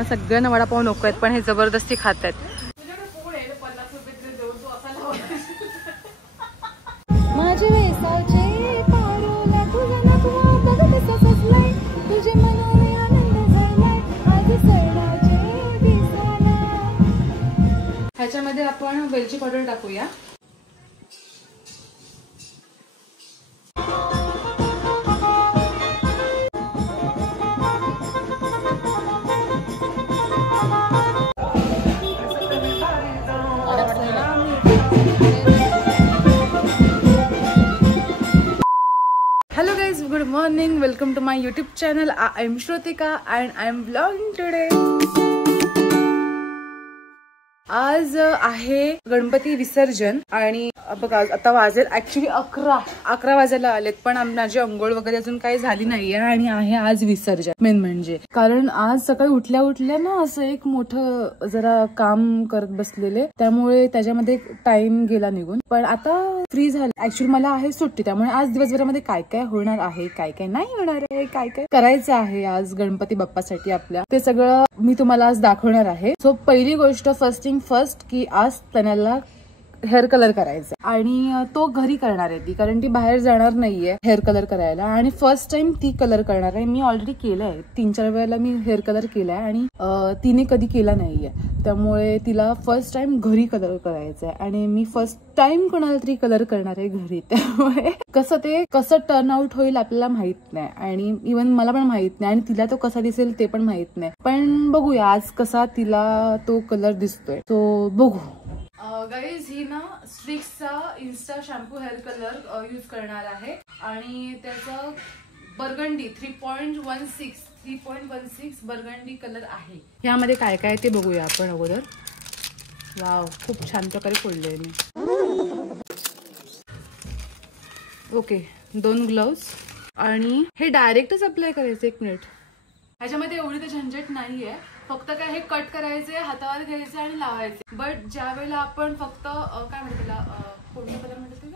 यांना सगळ्यांना वडापाव नको आहेत पण हे जबरदस्ती खात आहेत. ह्याच्यामध्ये आपण वेलची पावडर टाकूया. Hello guys, good morning. Welcome to my YouTube channel. I am Shrutika and I am vlogging today. आज आहे गणपती विसर्जन आणि बघा आता वाजेल ऍक्च्युली 11 वाजायला आलेत पण माझी अंघोळ वगैरे अजून काही झाली नाहीये आणि आहे आज विसर्जन. मेन म्हणजे कारण आज सकाळी उठल्या ना असं एक मोठं जरा काम करत बसलेले त्यामुळे त्याच्यामध्ये टाइम गेला निघून. पण आता फ्री झालं. ऍक्च्युली मला आहे सुट्टी त्यामुळे आज दिवसभरामध्ये काय काय होणार आहे काय काय नाही होणार आहे काय काय करायचं आहे आज गणपती बाप्पासाठी आपल्या ते सगळं मी तुम्हाला आज दाखवणार आहे. सो पहिली गोष्ट फर्स्ट की आज तनयाला हेअर कलर करायचा आणि तो घरी करणार आहे ती कारण ती बाहेर जाणार नाहीये हेअर कलर करायला आणि फर्स्ट टाइम ती कलर करणार आहे. मी ऑलरेडी केलंय 3-4 वेळेला मी हेअर कलर केलाय आणि तिने कधी केला नाहीये त्यामुळे तिला फर्स्ट टाइम घरी कलर करायचा आहे आणि मी फर्स्ट टाइम कोणाला तरी कलर करणार आहे घरी. त्यामुळे कसं टर्न आउट होईल आपल्याला माहित नाही आणि इव्हन मला पण माहित नाही आणि तिला तो कसा दिसेल ते पण माहित नाही. पण बघूया आज कसा तिला तो कलर दिसतोय तो बघू. गाईज ही ना स्ट्रिक्सचा insta shampoo hair colour use करणार आहे आणि त्याचं बर्गंडी 3.16 बर्गंडी कलर आहे. यामध्ये काय काय ते बघूया आपण अगोदर. वाव खूप छान प्रकारे फोडले मी. ओके 2 ग्लोव्स आणि हे डायरेक्टच अप्लाय करायचं. 1 मिनिट. ह्याच्यामध्ये एवढी तर झंझट नाहीये. फक्त काय हे कट करायचे हातावर घ्यायचे आणि लावायचे. बट ज्या वेळेला आपण फक्त काय म्हणतो त्याला कोणता कलर म्हणतो का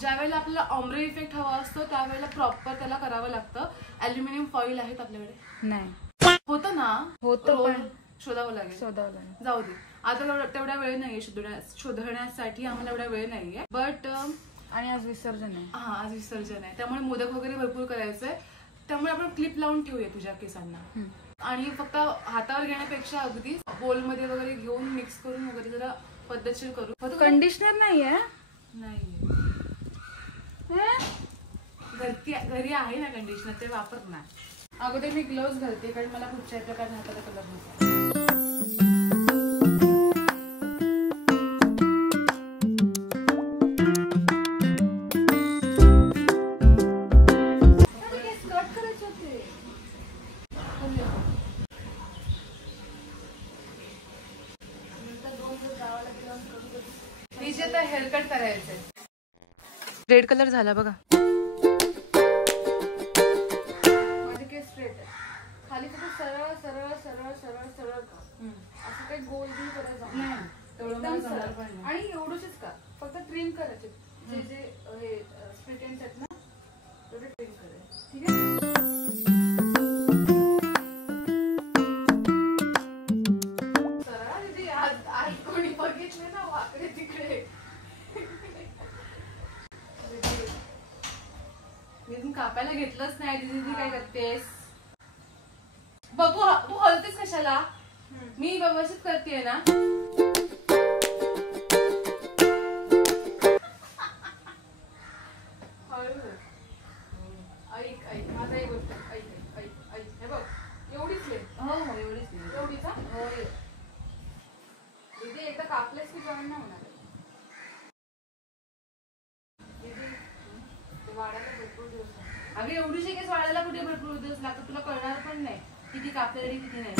ज्या वेळेला आपल्याला ऑम्ब्रे इफेक्ट हवा असतो त्यावेळेला प्रॉपर त्याला करावं लागतं. अल्युमिनियम फॉईल आहेत आपल्याकडे नाही होतं ना होतं शोधावं लागेल जाऊ दे. आता तेवढा वेळ नाहीये शोधण्यासाठी आम्हाला एवढा वेळ नाहीये. बट आणि आज विसर्जन आहे. हा आज विसर्जन आहे त्यामुळे मोदक वगैरे भरपूर करायचंय त्यामुळे आपण क्लिप लावून ठेवूया तुझ्या केसांना आणि फक्त हातावर घेण्यापेक्षा अगदी बोल मध्ये वगैरे घेऊन मिक्स करून वगैरे जरा पद्धतशीर करू. कंडिशनर नाहीये घरी आहे ना कंडिशनर ते वापरणार. अगोदर मी ग्लोव्स घालते कारण मला कुठच्याही प्रकारचा हाताला कलर नसतो. हेअर कट करायचंय. रेड कलर झाला बघा. माझे केस स्ट्रेट आहे. खाली फक्त सरळ सरळ सरळ सरळ सरळ असं काही गोल बिल करायचं नाही आणि एवढंच का फक्त ट्रिम करायचे जे जे हे स्प्लिट एंड्स आहेत ना तेवढे ट्रिम करायचे. ठीक आहे. कापायला घेतलंच नाही. दीदी काय करतेस बघू तू हलतेस कशाला. मी व्यवस्थित करतेय ना. ऐक माझा एक गोष्ट ऐक हे बघ एवढीच एवढीच हो दीदी एकदा कापलेस की जॉईन नाही होणार. अगं एवढीशी केस वाढायला कुठे भरपूर दिवस लागतो तुला कळणार पण नाही किती कापलेली किती नाही.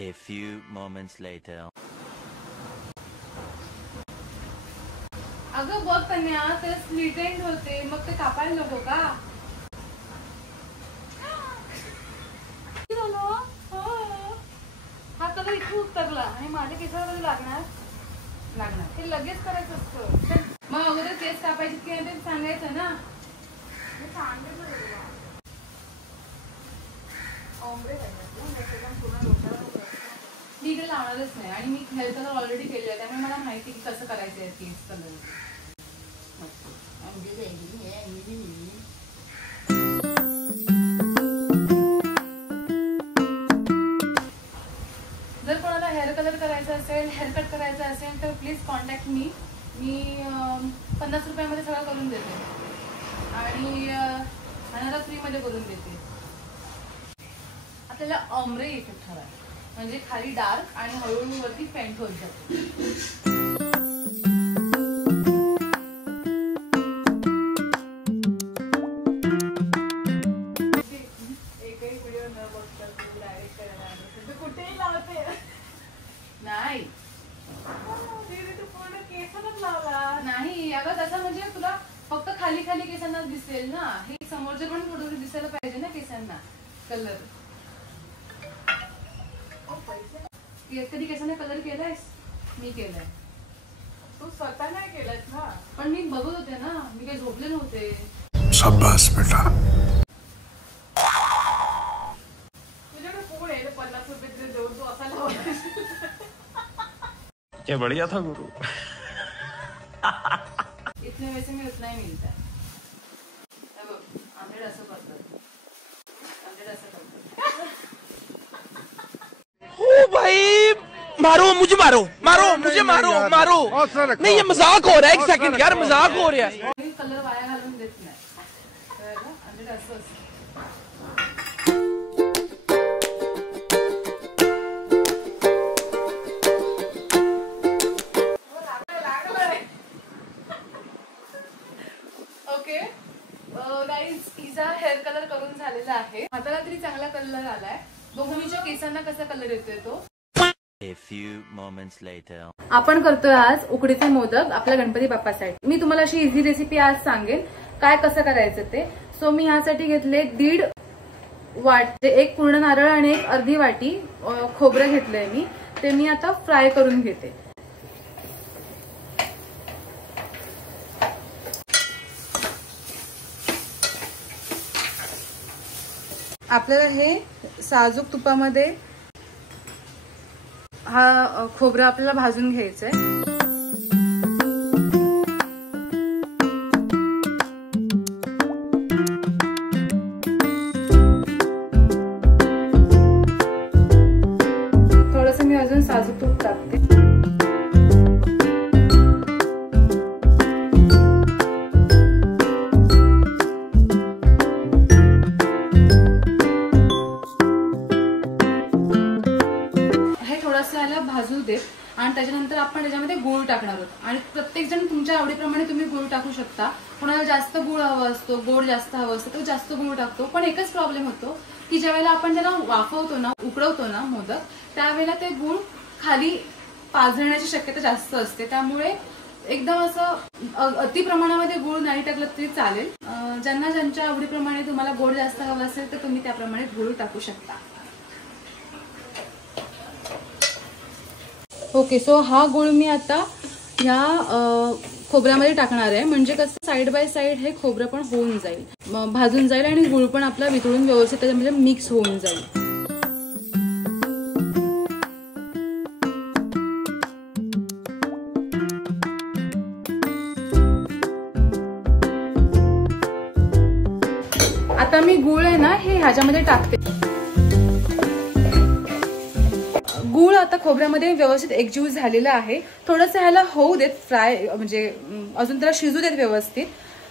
A few moments later. अगं बघ कन्या ते स्प्लिट एंड होते मग ते कापायला नको का. हा कलर इथे उतरला आणि माझ्या केसाला कधी लागणार लागणार. हे लगेच करायचं असतं. मग अगोदर केस कापायचे की नाही ते सांगायचं ना. मी इकडे लावणारच नाही आणि मी हेअर कलर ऑलरेडी केले आहे त्यामुळे मला माहिती की कसं करायचं आहे केस कलर. जर कोणाला हेअर कलर करायचा असेल, हेअरकट करायचं असेल तर प्लीज कॉन्टॅक्ट मी. मी 50 रुपयामध्ये सगळं करून देते आणि खाणारा फ्रीमध्ये करून देते. आपल्याला ऑम्ब्रे इफेक्ट हवा म्हणजे खाली डार्क आणि हळूहळू वरती पेंट होत जातो. एकही व्हिडिओ न बघता तू डायरेक्ट करायला कुठेही लावते नाही. तू पूर्ण केसांनाच लावला नाही अगं. तसं म्हणजे तुला फक्त खाली खाली केसांना दिसेल ना. हे समोरचे पण थोडं दिसायला पाहिजे ना केसांना कलर. कधी केसांना कलर केलायस? मी केलाय. तू स्वतः नाही केलायस ना. पण मी बघत होते ना. मी काही झोपले नव्हते. शाबास बेटा. तुझ्याकडे कोण आहे 50 रुपये तरी देऊन तू असा लावलास? क्या बढ़िया था गुरु. इतने वैसे में उतना ही मिलता है. आमलेट असं करतात. आमलेट असं करतात. ओ भाई मारो मुझे, मारो मारो मुझे, मारो मारो. नहीं ये मजाक हो रहा है. 1 सेकंड यार, मजाक हो रहा है. कलर वाया घालून देत नाही. आमलेट असं असतं. ओके गाईज, तिचा हेअर कलर करून झालेला आहे. हाताला तरी चांगला कलर आलाय. दोघांच्या केसांना कसा कलर येतोय तो. A few moments later. आपण करतोय आज उकडीचे मोदक आपल्या गणपती बाप्पासाठी. मी तुम्हाला अशी इझी रेसिपी आज सांगेन काय कसं करायचं ते. सो मी ह्यासाठी घेतले 1.5 वाटी, 1 पूर्ण नारळ आणि 1 अर्धी वाटी खोबरं घेतलंय मी. ते मी आता फ्राय करून घेते. आपल्याला हे साजूक तुपामध्ये हा खोबरं आपल्याला भाजून घ्यायचंय. थोडंसं मी अजून साजूक तूप टाकते. भाजू देत आणि त्याच्यानंतर आपण त्याच्यामध्ये गूळ टाकणार आहोत. आणि प्रत्येक जण तुमच्या आवडीप्रमाणे तुम्ही गूळ टाकू शकता. कोणाला जास्त गूळ हवा असतो, गोड जास्त हवं असतं तो जास्त गूळ टाकतो. पण एकच प्रॉब्लेम होतो की ज्यावेळेला आपण त्याला वाफवतो ना, उकडवतो ना मोदक, त्यावेळेला ते गूळ खाली पाझरण्याची शक्यता जास्त असते. त्यामुळे एकदम असं अति प्रमाणामध्ये गूळ नाही टाकलं तरी चालेल. ज्यांना ज्यांच्या आवडीप्रमाणे तुम्हाला गोड जास्त हवं असेल तर तुम्ही त्याप्रमाणे गूळ टाकू शकता. ओके, सो हा गूळ मी आता ह्या खोबऱ्यामध्ये टाकणार आहे. म्हणजे कसं साईड बाय साईड हे खोबरं पण होऊन जाईल, भाजून जाईल आणि गूळ पण आपला वितळून व्यवस्थित त्याच्यामध्ये मिक्स होऊन जाईल. आता मी गूळ आहे ना हे ह्याच्यामध्ये टाकते. गूळ आता खोबऱ्यामध्ये व्यवस्थित एकजीव झालेला आहे. थोडंसं ह्याला होऊ देत फ्राय, म्हणजे अजून त्याला शिजू देत व्यवस्थित.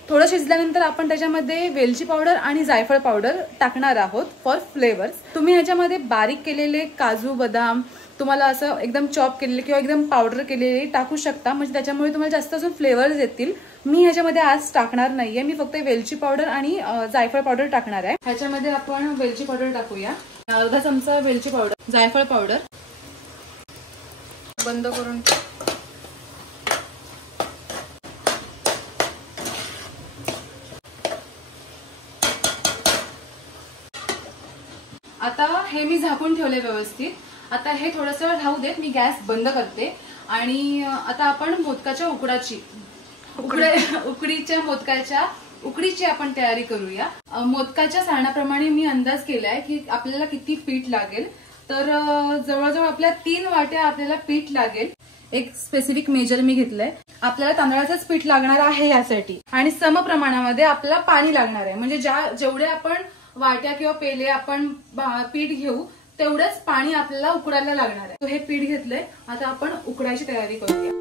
थोडं शिजल्यानंतर आपण त्याच्यामध्ये वेलची पावडर आणि जायफळ पावडर टाकणार आहोत फॉर फ्लेवर्स. तुम्ही ह्याच्यामध्ये बारीक केलेले काजू बदाम, तुम्हाला असं एकदम चॉप केलेले किंवा एकदम पावडर केलेले टाकू शकता. म्हणजे त्याच्यामुळे तुम्हाला जास्त अजून फ्लेवर्स येतील. मी ह्याच्यामध्ये आज टाकणार नाहीये. मी फक्त वेलची पावडर आणि जायफळ पावडर टाकणार आहे. ह्याच्यामध्ये आपण वेलची पावडर टाकूया. अर्धा चमचा वेलची पावडर, जायफळ पावडर बंद करून. आता हे मी झाकून ठेवले व्यवस्थित. आता हे थोडंसं राहू देत. मी गॅस बंद करते आणि आता आपण मोदकाच्या उकडीची आपण तयारी करूया। मोदकाच्या सारणाप्रमाणे मी अंदाज केलाय की आपल्याला किती पीठ लागेल। तर जवळजवळ आपल्या 3 वाट्या आपल्याला पीठ लागेल। एक स्पेसिफिक मेजर मी घेतलंय। आपल्याला तांदळाचंच पीठ लागणार आहे यासाठी आणि समप्रमाणामध्ये आपल्याला पाणी लागणार आहे। म्हणजे जेवढे आपण वाट्या किंवा पेले आपण पीठ घेऊ तेवढंच पाणी आपल्याला उकडायला लागणार आहे। हे पीठ घेतलंय, आता आपण उकडायची तयारी करूया।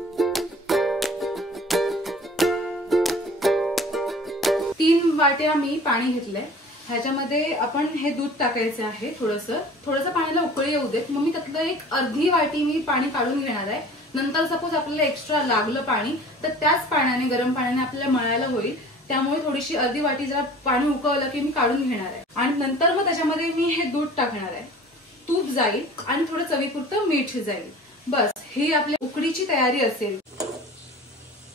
3 वाट्या मी पाणी घेतलंय। ह्याच्यामध्ये आपण हे दूध टाकायचं आहे। थोडंसं पाण्याला उकळी येऊ देत। मग मी त्यातलं एक अर्धी वाटी मी पाणी काढून घेणार आहे। नंतर सपोज आपल्याला एक्स्ट्रा लागलं पाणी तर त्याच पाण्याने, गरम पाण्याने आपल्याला मळायला होईल। त्यामुळे थोडीशी अर्धी वाटी जरा पाणी उकळलं की मी काढून घेणार आहे आणि नंतर मग त्याच्यामध्ये मी हे दूध टाकणार आहे। तूप जाईल आणि थोडं चवीपुरतं मीठ जाईल। बस ही आपल्या उकडीची तयारी असेल।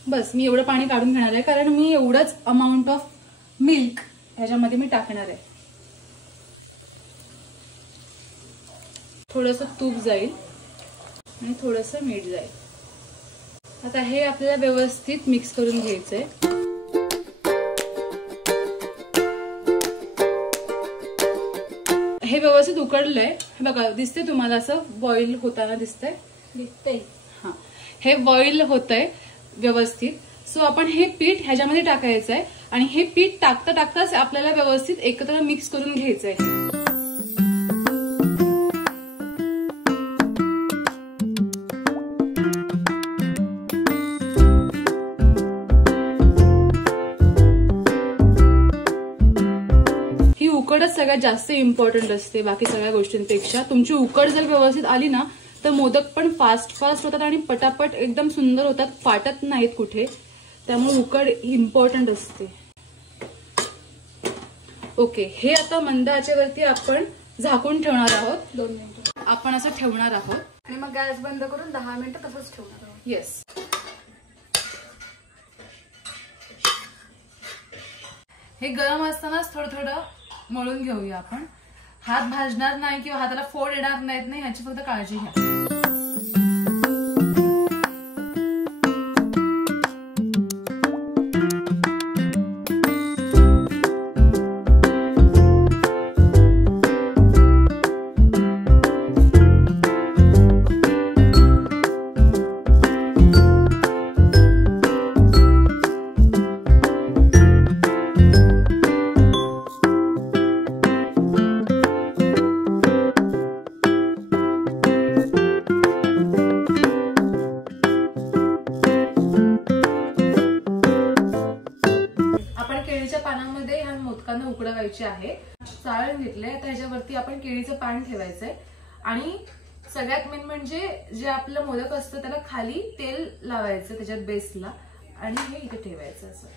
बस मी एवढं पाणी काढून घेणार आहे कारण मी एवढंच अमाऊंट ऑफ मिल्क ह्याच्यामध्ये मी टाकणार आहे। थोडंसं तूप जाईल आणि थोडंसं मीठ जाईल। आता हे आपल्याला व्यवस्थित मिक्स करून घ्यायचंय। हे व्यवस्थित उकडलंय, हे बघा दिसते तुम्हाला, असं बॉईल होताना दिसतंय, दिसतंय। हा, हे बॉईल होतंय व्यवस्थित। सो आपण हे पीठ ह्याच्यामध्ये टाकायचंय आणि हे पीठ टाकता टाकताच आपल्याला व्यवस्थित एकत्र मिक्स करून घ्यायचंय। ही उकडच सगळ्यात जास्त इम्पॉर्टंट असते बाकी सगळ्या गोष्टींपेक्षा। तुमची उकड जर व्यवस्थित आली ना तर मोदक पण फास्ट होतात आणि पटापट एकदम सुंदर होतात, फाटत नाहीत कुठे। त्यामुळे उकड इम्पॉर्टंट असते। ओके, हे आता मंद आचेवरती आपण झाकून ठेवणार आहोत। 2 मिनिटं आपण असं ठेवणार आहोत आणि मग गॅस बंद करून 10 मिनिटं तसंच ठेवणार आहोत। येस। हे गरम असतानाच थोडं मळून घेऊया आपण। हात भाजणार नाही किंवा हाताला फोड येणार नाहीत नाही ह्याची फक्त काळजी घ्या। पानामध्ये ह्या मोदकांना उकडवायचे आहे। चाळण घेतले, आता ह्याच्यावरती आपण केळीचं पान ठेवायचंय आणि सगळ्यात मेन म्हणजे जे आपलं मोदक असतं त्याला खाली तेल लावायचं त्याच्यात बेसला आणि हे इथे ठेवायचं असं।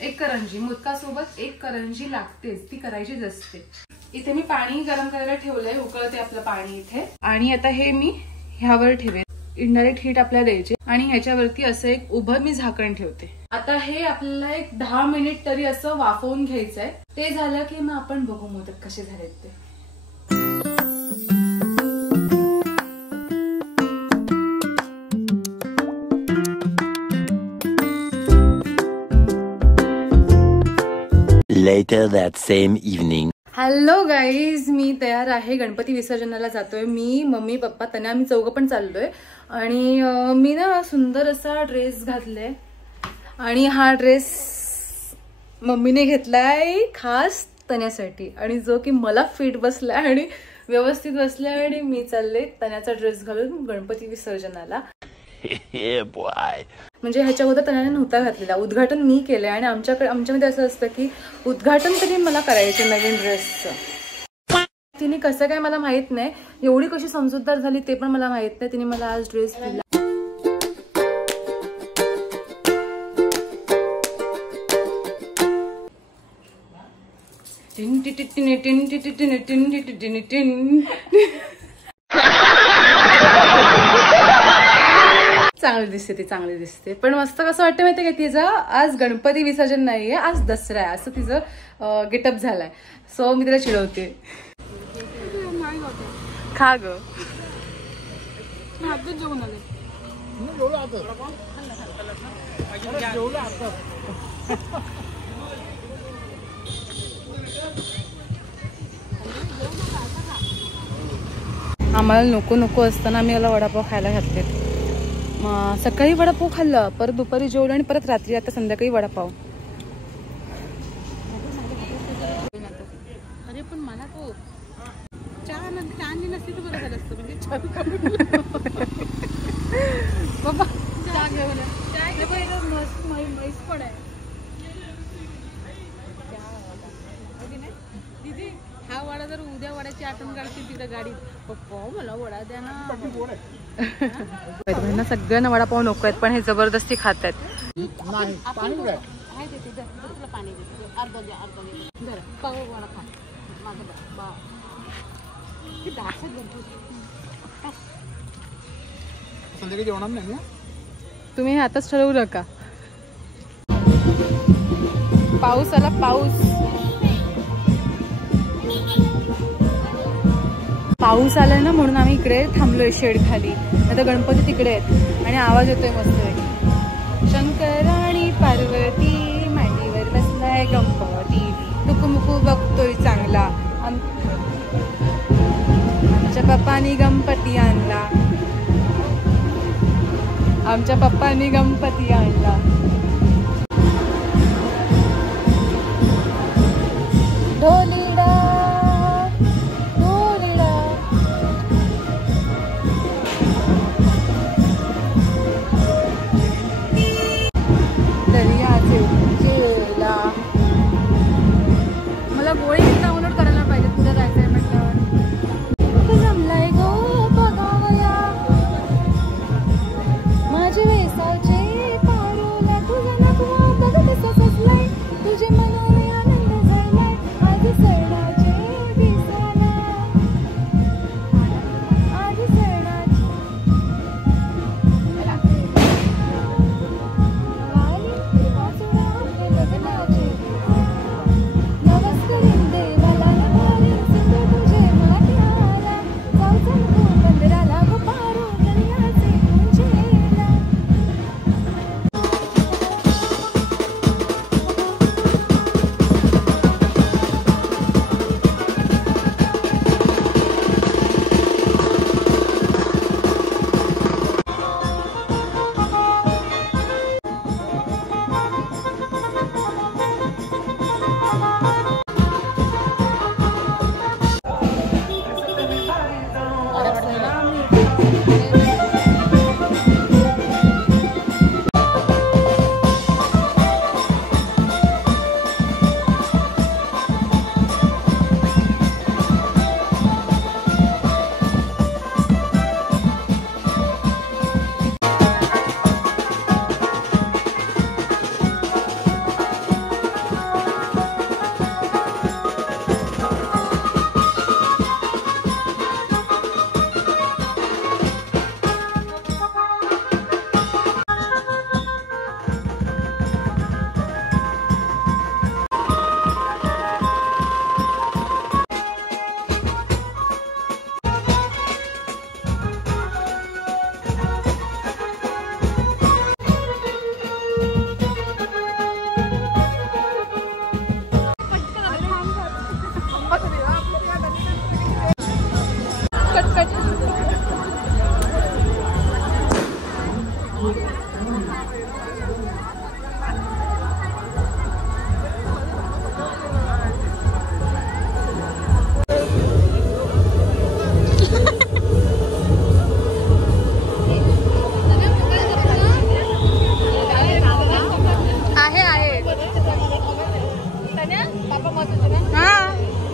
एक करंजी, मोदकासोबत एक करंजी लागतेच, ती करायचीच असते। इथे मी पाणी गरम करायला ठेवलंय, उकळते आपलं पाणी इथे आणि आता हे मी ह्यावर ठेवेन। इनडायरेक्ट हीट आपल्याला द्यायची आणि ह्याच्यावरती असं एक उभं मी झाकण ठेवते। आता हे आपल्याला एक 10 मिनिट तरी असं वाफवून घ्यायचंय। ते झालं की मग आपण बघू मोदक कसे झालेत ते। Later that same evening. Hello guys, मी तयार आहे, गणपती विसर्जनाला जातोय। मी, मम्मी, पप्पा, तन्या, आम्ही चौघं पण चाललोय आणि मी ना सुंदर असा ड्रेस घातलाय आणि हा ड्रेस मम्मीने घेतलाय खास तन्यासाठी आणि जो की मला फिट बसलाय आणि व्यवस्थित बसलाय आणि मी चालले तन्याचा ड्रेस घालून गणपती विसर्जनाला। म्हणजे ह्याच्या अगोदर तन्याने नव्हता घातलेला, उद्घाटन मी केलंय आणि आमच्यामध्ये असं असतं की उद्घाटन तरी मला करायचं नवीन ड्रेसचं। तिने कसं काय मला माहित नाही, एवढी कशी समजूतदार झाली ते पण मला माहित नाही। तिने मला आज ड्रेस दिला। Tin tin tin tin tin tin tin tin. चांगली दिसते ती, चांगली दिसते, पण मस्त कसं वाटतं माहितीये का, तिचं आज गणपती विसर्जन नाहीये, आज दसरा आहे असं तिचं गेटअप झालाय। सो मी तिला चिडवते, खा ग. जेवून आले. आम्हाला नको नको असताना आम्ही याला वडापाव खायला घातले. सकाळी वडापाव खाल्लं, परत दुपारी जेवलं आणि परत रात्री आता संध्याकाळी वडापाव. अरे पण मला तो चहा नसती तर बरं झालं असतं. म्हणजे बाबा चहा घेऊन म्हैस पण आहे. दीदी हा वडा जर उद्या वड्याची आठवण काढतील तिथं गाडीत, पप्पा मला वडा द्या ना. सगळ्यांना वडापाव नको आहेत पण हे जबरदस्ती खात आहेत. जेवणार नाही तुम्ही हे आताच ठरवू नका. पाऊस आला, पाऊस आलाय ना म्हणून आम्ही इकडे थांबलोय शेड खाली. आता गणपती तिकडे आहेत आणि आवाज येतोय मस्त. शंकर आणि पार्वती मांडीवर बसलाय गणपती, टुकमुकू बघतोय चांगला. आमच्या पप्पानी गणपती आणला, आमच्या पप्पानी गणपती आणला. ढोलीडा ढोलीडा. दर्याचे उजेला. मला गोळी डाउनलोड करायला पाहिजे पुढे जायचंय म्हटल्यावर. जमलाय गो बघावया माझे वेसाचे पारोला, तुझा नगवा बघत सजलाय, तुझे मनाने आनंद झालाय. आज सणाचे दिसाना, आज सणाची वाली वासुरा आपल्या लग्नाची. नमस्कारीन देवाला नवारी, सिंधू तुझे माथ्याला, जाऊ चमकू बंदराला गो पारो दर्याचे उंचेला.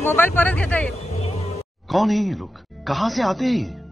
मोबाइल परत घेता येईल. कौन है ये लोग, कहाँ से आते हैं?